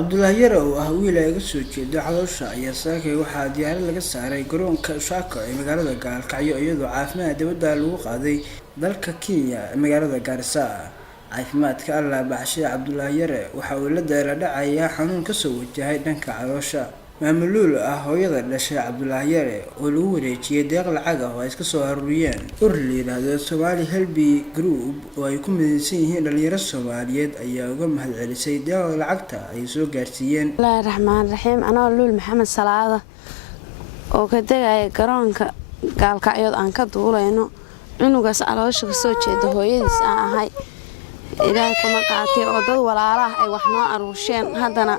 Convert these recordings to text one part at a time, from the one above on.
Abdullah Yare oo ah wiil ay ka soo jeedo caloosha ayaa saakay waxaa diyaarad laga saaray garoonka Shaka ee magaalada Gaalkacyo iyadoo caafimaad dibadda lagu qaaday dalka Kenya ee magaalada Garissa. Caafimaadka Allah baxshay Abdullah Yare waxa uu la daalaa xanuun ka soo wajahay dhanka caloosha. maamulul ah hooyada dhashay Abdullah Yare oo lagu wareejiyay deeq lacag ah oo ay iska soo aruuriyeen ururiyada Somali Help Group oo ay ku midaysan yihiin dhalinyaro Soomaaliyeed ayaa uga mahadcelisay deeq lacagta ay soo gaarsiiyeen. Bismillahir Rahmaanir Rahiim ana Luul Maxamed Salaada oo ka tagay garoonka Gaalkacyo aan ka duulayno cunugaas caloosha ka soo jeeda hooyadiis ahay ilaahay kuma qaatay oo dad walaalaha ay wax noo aruursheen haddana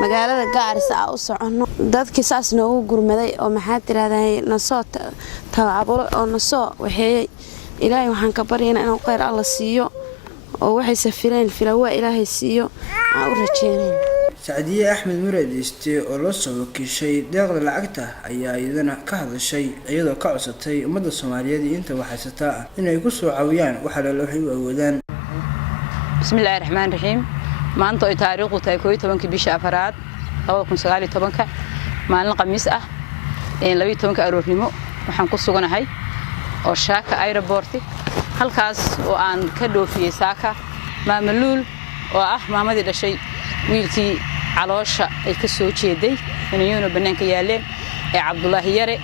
magaalada Garissa u socono dadkii saasna ugu gurmaday oo maxaa tiraahday nasoo tabaabul oo nasoo waxay ilaahay waxaan ka baryaynaa inuu khayr alla siiyo oo waxay safileen filawa ilaahay siiyo aan u rajeynaa. Saadiye Axmed Muradiste oo loo soo wakiishay deeqda lacagta ayaa iyadana ka hadashay iyadoo ka codsatay ummadda Soomaaliyeed inta waxaysata inay ku soo caawiyaan waxa la awoodaan. Bismillahir Rahmaanir Rahiim maanta oo taariikhdu tahay 12 bisha afraad 2019 maalin Khamiis ah 12 aroornimo waxaan ku suganahay oo Shaka airport halkaas oo aan ka dhoofiyay saaka maamulul oo ah maamadii dhashay wiilkii caloosha ay ka soo jeeday inayuna banaanka yaaleen ee Abdullah Yare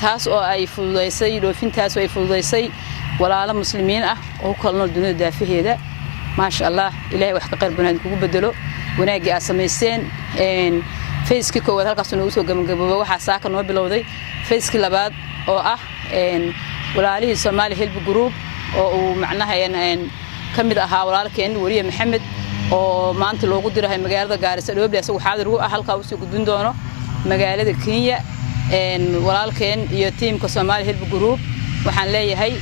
taas oo ay fududeysay dhoofintaas oo ay fududeysay walaalo muslimiin ah oo kala dunida daafaheeda ما شاء الله إلهي وحق قرب بنادم كوجو بدلو وناجي أسميسين فيس كي كود هالقصة نوسو جم وح ساكن وبلودي فيس كي لبعض أو ولا عليه Somali Help Group ومعناها يعني كم إذا ولا كأن وريه محمد وما أنت لو قدر هاي مجال Garissa لو بيسوي حاضر هو هالقا وسوق دون دونه مجال كينيا ولا كأن يتيم كSomali Help Group وحنلاقي هاي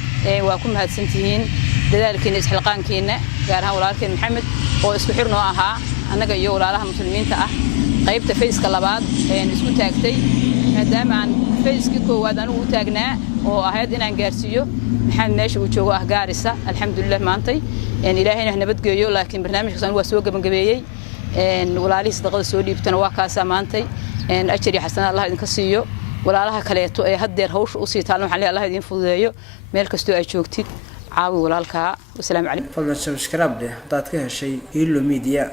وأكون هالسنتين dadaalka in isxilqaankeena gaar ahaan walaalkeen Maxamed oo isku xirnoo ahaa anaga iyo walaalaha muslimiinta ah qaybta fayska labaad ee isku taagtay maadaama aan fayska koowaad anigu u taagnaa oo ahayd inaan gaarsiiyo maxaan meesha uu joogo Garissa alxamdulillah maantay ilaahayna nabadgeeyo laakiin barnaamijkaas waa soo gabagabeeyay walaalihii sadaqada soo dhiibtana waa kaas maantay ajri xasan Allah idinka siiyo walaalaha kaleeto ee haddeer hawsha u sii taalno waxaan leeyahay Allah idin fududeeyo meel kasto ay joogtid عاوي ولالك والسلام عليكم. فضل سبسكرايب ده ضغط كده شيء هيلو ميديا.